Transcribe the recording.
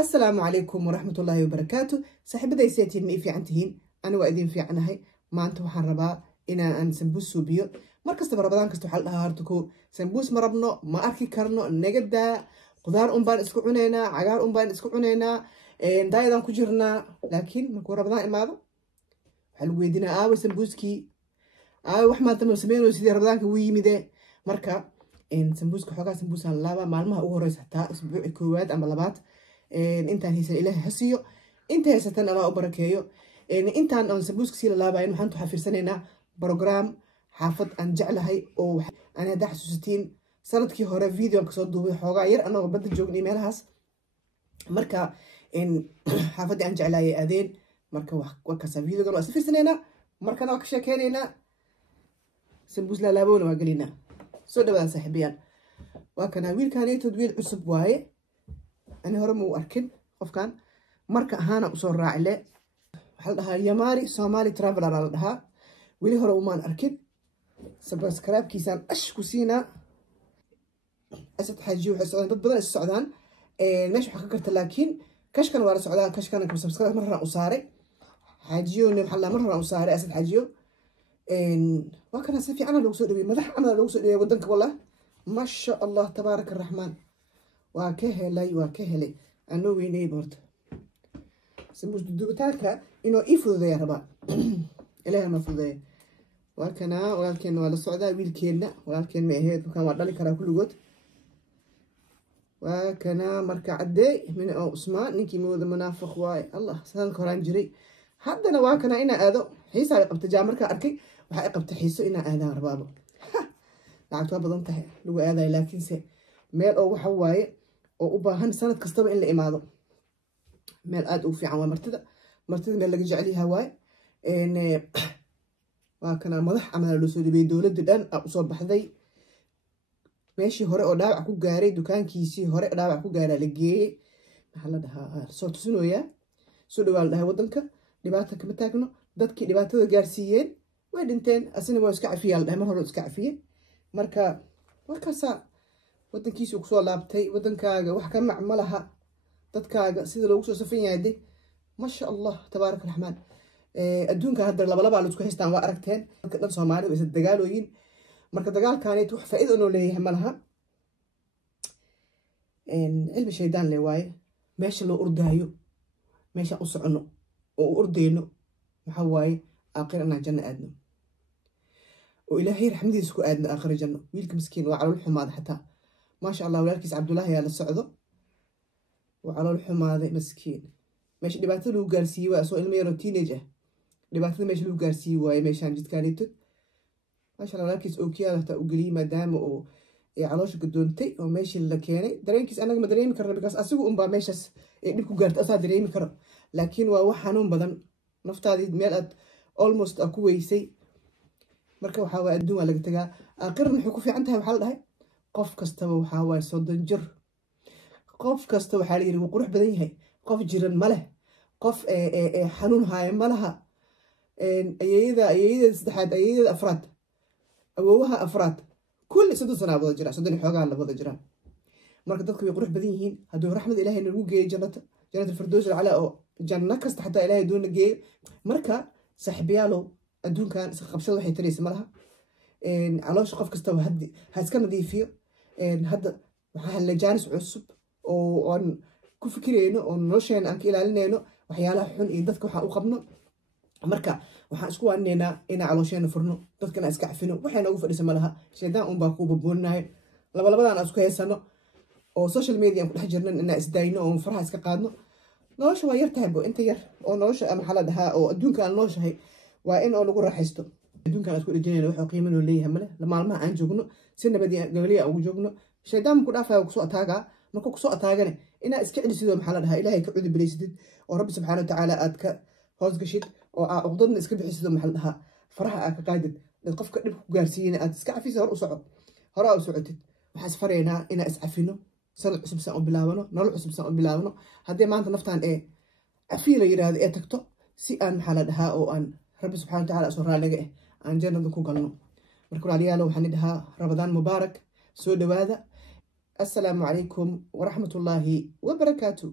السلام عليكم ورحمة الله وبركاته. صاحبتي سيتين مي في عنتهين أنا وأدين في عنهاي ما أنتم حربا إن سمبوس سوبيو مركز تبربدان كستو حلقها هارتكو سمبوس مربنا ما أركي كرنو نجدا خضار أمبان اسكو عنينا عقار أمبان اسكو عنينا دايدا كجرنا لكن مكو رمضان ماذا حلو يدينا سمبوسكي وحما تم سمين وسيدي رمضان كوي ده مركا سمبوسك حوجا سمبوس اللابا معلمها أوريس حتى أسبوع كواد أما لبات intaan haysan ilaahay ha siiyo inta haysatan Allah u barakeeyo intaan aan sambuuska si laabayn waxaan xafiirsanayna program xaafad aan jeclahay oo aan hada xasuusatiin sanadkii hore video ka soo duubay xoogaa yar anagoo badda joognay meelahaas marka xaafadii aan jeclahay aadeen marka wax ka soo video waa fiirsanayna markana waa ka sheekeynayna sambuus la laaboona waa galina soo dhawaada saaxiibiyaan waa kana wiilkaanay tadwiil cusub waaye أنا هرمو أركن قفكان مركا هانا أصور راعي هذا يماري سومالي ترافلر على ده ولي هرمو مان أركن سبسكرايب كيسان أشكوسينا أسد حاجيو حسودان بدل السعودان ماشي حقيقة لكن كاش كان ورا السعودان كاش كان سبسكرايب مرة أصاري حاجيو نمحلا مرة أصاري أسد حاجيو وكان أسفي أنا لو سؤالي مدح أنا لو سؤالي ودنك والله ما شاء الله تبارك الرحمن وكهلي أنا ويني برد سموش دوبتاكا إنه يفوز يا ربا إلها ما فوز وكنا ولكن ولا السعودية ويلكينا ولكن ما هي كان وضعني كرا كل وقت وكنا مركع عدي من عثمان نكي مود منافق واي الله سان كوران جري حتى أنا وكنا إنا هذا حيس على قبت جامركا أركي وحقب تحسه إنا هذا ربابه لعبتها بضمت لو هذا لكن سي ميل أو حواي oo u baahan sanad kastaba in la imaado meel aad u fiican waa martida meel laga jecel yahay waay waa kana madax amal loo soo dhibay dawladda dhan u soo baxday meeshii hore oo dhaawac ku gaaray dukaankiisii hore dhaawac ku gaaray la geeyay waxa la dhahaa soo tusinooya soo dhawaal dhahay wadanka dhibaato kama taagno dadkii dhibaatada gaarsiiyeen way dhinteen asina waa iska cafiyay dhahay mar hore iska cafiyay marka warkaasa waddankiisa ku soo laabtay waddankaaga wax ka macmalaha dadkaaga sida loogu soo safan yahay ma sha Allah tabaaraka rahmaan adduunka hadda laba la isku haystaan waa aragteen dadka dhan Soomaalidu is dagaalooyin marka dagaalkaanay wax faa'iido oo leeyahay malaha ilmi shaydaan le waaye meesha loo ordaayo meesha u socono oo ordeyno waxa waaye aakhirana janna aadno oo ilaahay raxmadiisa ku aadno aakhir janno wiilka miskiin waa calool xumaad xataa ما شاء الله ولكن عبد الله يا للسعودة وعلى الحماة مسكين ماشي دبعت له جارسي وأسوأ الميرو تينيجة دبعت له ماشي له جارسي وماشي عن جد كانت ما شاء الله ولكن أوكي هذا تقولي مدام أو علاش قدونتي وماشي اللي كاني درينكس أنا ما دريم كرر بس أسوق أم بماشس نبكو جارت أصلا دريم كرر لكن وحنون بدن نفترض ملأت almost أكويسي مركب حوا الدنيا اللي قتها آخر نحكوا في عندها بحال هاي qof kastaba waxa way 30 jir qof kasta waxa la yiri qurux badan yahay qof jiran ma leh qof xanuun haay ma laha ayayda saddexaad ayayda afraad awoowaha afraad kulli 3 sano wada jira 3 xoogaa la wada jira marka dadku way qurux badan yihiin haduu raxmad ilaahay nagu geeyo jannada firdaws ala oo janna kasta xataa ilaahay doona geeyo marka saaxiibayaalo adduunkan si qabsad waxay tiraysaa malaha caloosh qof kasta ha iska nadiifiyo hadda waxaa la jaanis cusub oo aan ku fikireyno oo nolosheena aan ka ilaalinayno waxyaalaha xun iyo dadka waxa u qabno marka waxaan isku waanaynaa in caloosheena furno dadkana iska cafino waxay nagu fadhiisa malaha sheedaan un baa ku baboonahay labadan aan isku heysano oo social media ku dhex jirnaan in is daayno oo faraha iska qaadno nolosha waa yar tahay inta yar oo nolosha ama xaladaha oo adduunka aan noloshahay waa in oo lagu raaxaysto adduunka aan isku dhajinayno waxa qiimo loo leeyahay male maalmaha aan joogno si nabadiya gabaliya ugu joogno shaydaan ku dhaafay ku soo ataaga marka ku soo ataagane ina iska celisidoo maxaa la dhahaa ilaahay ka cudi bilaysid oo rabbi subhanahu wa ta'ala aad ka hoos gashid oo uqdadna iska bixisidoo maxaa la dhahaa faraha aad ka qaadid dad qofka dhib ku gaarsiiyeen aad iska cafisa hor u socotid waxa isfareynaa ina is cafino sanad cusub saan u bilaabano nolol cusub saan u bilaabano haddii maanta naftaan cafiila yiraahdo tagto si aan maxaa la dhahaa oo aan rabbi subhanahu wa ta'ala soo raaliga aan jannada ku galno marka walaalayaal waxaan idhahaa Ramadaan mubaarak soo dhawaada السلام عليكم ورحمة الله وبركاته.